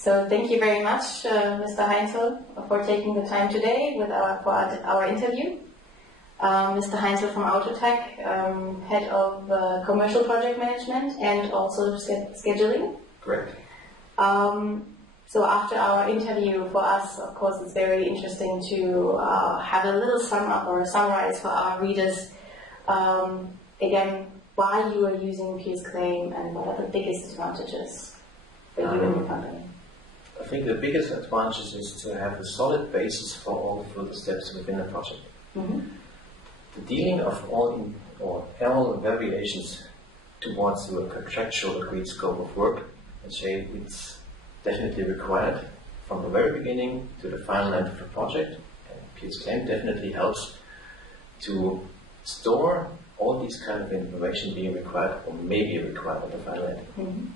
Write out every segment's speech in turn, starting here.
So thank you very much, Mr. Heintel, for taking the time today for our interview. Mr. Heintel from Outotec, Head of Commercial Project Management and also Scheduling. Correct. So after our interview, for us, of course, it's very interesting to have a little sum up or summarize for our readers, again, why you are using PIRS Claim and what are the biggest advantages for you and your company. I think the biggest advantage is to have a solid basis for all further steps within a project. Mm-hmm. The dealing of all variations towards the contractual agreed scope of work, let's say it's definitely required from the very beginning to the final end of the project. And PIRS Claim definitely helps to store all these kind of information being required or may be required at the final end. Mm-hmm.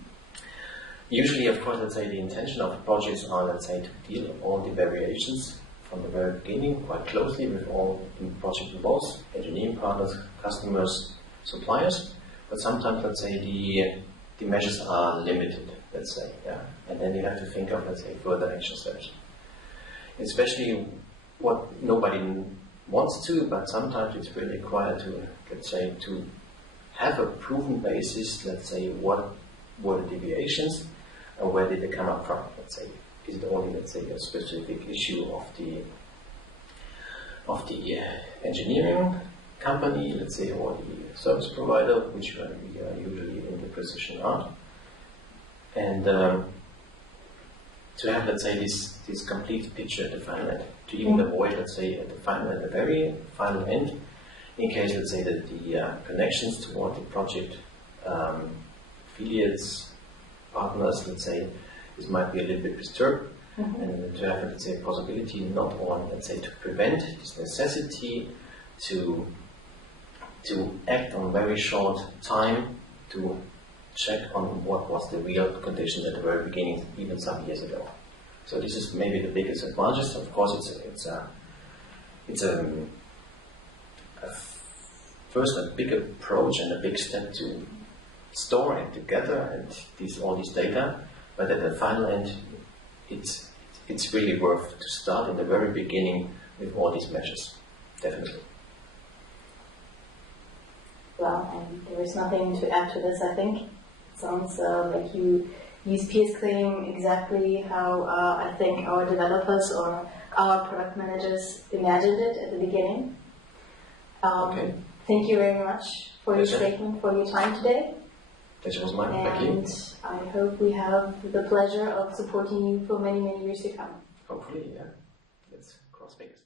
Usually, of course, let's say the intention of the projects are, let's say, to deal with all the variations from the very beginning quite closely with all the project involved, engineering partners, customers, suppliers. But sometimes, let's say, the measures are limited, let's say, yeah. And then you have to think of, let's say, further action steps. Especially what nobody wants to, but sometimes it's really required to, let's say, to have a proven basis, let's say, what were the deviations and where did they come up from, let's say. Is it only, let's say, a specific issue of the engineering company, let's say, or the service provider, which we are usually in the precision art, and to have, let's say, this complete picture at the final end, to even avoid, let's say, at the very final end, in case, let's say, that the connections toward the project affiliates, partners, let's say, this might be a little bit disturbed, and to have, let's say, a possibility not on, let's say, to prevent this necessity to act on very short time to check on what was the real condition at the very beginning, even some years ago. So this is maybe the biggest advantage. Of course, it's first a big approach and a big step to store and to gather and all these data, but at the final end, it's really worth to start in the very beginning with all these measures, definitely. Well, there is nothing to add to this, I think. It sounds like you use PIRS Claim exactly how I think our developers or our product managers imagined it at the beginning. Okay. Thank you very much for your statement, for your time today. This was mine. Thank you. And I hope we have the pleasure of supporting you for many, many years to come. Hopefully, yeah. Let's cross fingers.